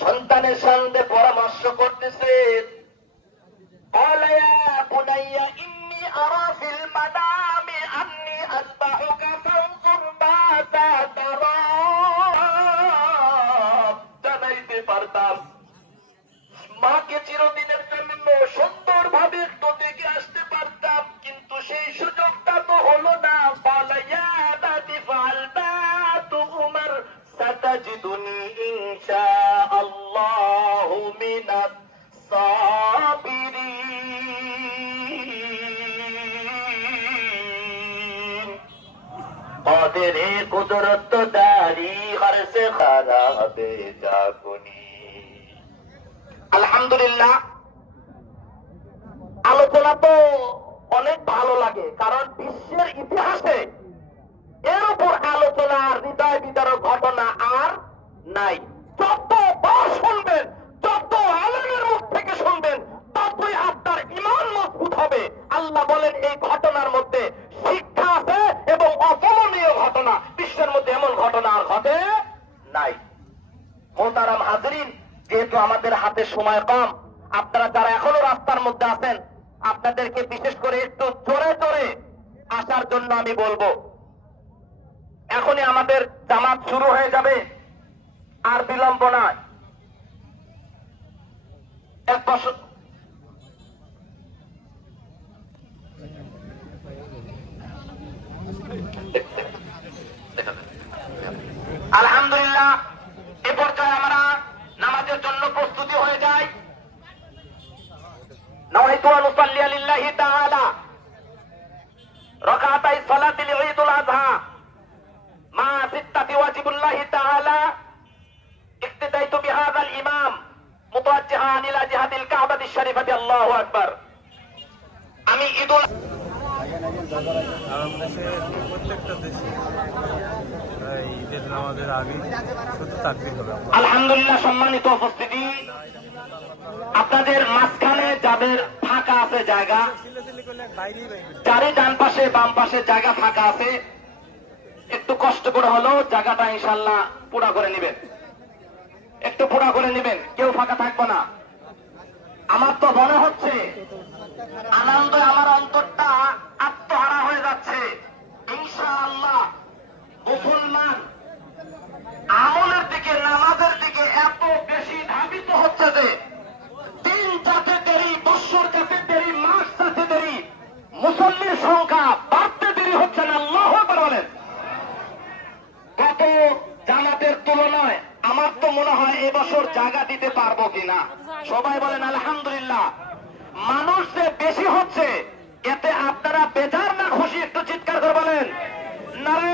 সন্তানের সঙ্গে পরামর্শ করতেছেন। قال يا بني إني أرى في المنام أني أذبحك فانظر ماذا ترى। জানাইতে পারতাম, মাকে চিরদিনের জন্য সুন্দরভাবে একটু দেখে আসতে পারতাম, কিন্তু সেই সুযোগটা তো হলো না। قال يا أبت افعل ما تؤمر ستجدني إن شاء الله من الصابرين। قادر قدرت داری ہر سے خراب جاگنی। আলহামদুলিল্লাহ, আলোচনা তো অনেক ভালো লাগে, কারণ বিশ্বের ইতিহাসে এর উপর আলোচনার হৃদয় বিদারক ঘটনা আর নাই। যত বার শুনবেন, যত আলেমের মুখ থেকে শুনবেন, ততই আপনার ঈমান মজবুত হবে। আল্লাহ বলেন এই ঘটনার মধ্যে শিক্ষা আছে এবং অতুলনীয় ঘটনা। বিশ্বের মধ্যে এমন ঘটনা আর ঘটে নাই। মোহতারাম হাজরিন, যেহেতু আমাদের হাতে সময় কম, আপনারা যারা এখনো রাস্তার মধ্যে আছেন, আপনাদেরকে বিশেষ করে একটু জোরে জোরে আসার জন্য আমি বলবো। এখনই আমাদের জামাত শুরু হয়ে যাবে, আর বিলম্ব নয়। এক বছর আলহামদুলিল্লাহ, এ পর্যায়ে আমরা নামাজের জন্য প্রস্তুতি হয়ে যাই। নাওয়াইতু আন উসাল্লি লিল্লাহি তাআলা রাকাতাই সালাতিল ঈদুল আযহা মা সিত্তাতি ওয়াজিবুল্লাহি তাআলা ইক্তিদাইতু বিহাযাল ইমাম মুতাওয়াজ্জিহান ইলা জিহাদিল কাবাতিশ শরীফাতি। আল্লাহু আকবার। আমি ঈদুল প্রত্যেকটা দেশে ঈদের নামাজের আগে শুধু তাকবীর হবে। আলহামদুলিল্লাহ, সম্মানিত উপস্থিতি, আপনাদের মাঝখানে যাদের ফাঁকা আছে জায়গা, যারে ডান পাশে বাম পাশে জায়গা ফাঁকা আছে, একটু কষ্ট করে হলেও জায়গাটা ইনশাল্লাহ পুরা করে নেবেন, একটু পুরা করে নেবেন, কেউ ফাঁকা থাকবে না। আমার তো মনে হচ্ছে আনন্দে আমার অন্তরটা আত্মহারা হয়ে যাচ্ছে। ইনশাআল্লাহ মুসলমান আমলের দিকে, নামাজের দিকে এত বেশি ধাবিত হচ্ছে যে দিন যাতে দেরি, বৎসর যাতে দেরি, মাস যাতে দেরি, মুসল্লির সংখ্যা বাড়তে দেরি হচ্ছে না। আল্লাহু আকবার বলেন। গত জামাতের তুলনায় আমার তো মনে হয় এবছর জায়গা দিতে পারবো কিনা। সবাই বলেন আলহামদুলিল্লাহ। মানুষ যে বেশি হচ্ছে, এতে আপনারা বেজার না খুশি? একটু চিৎকার করে বলেন নারে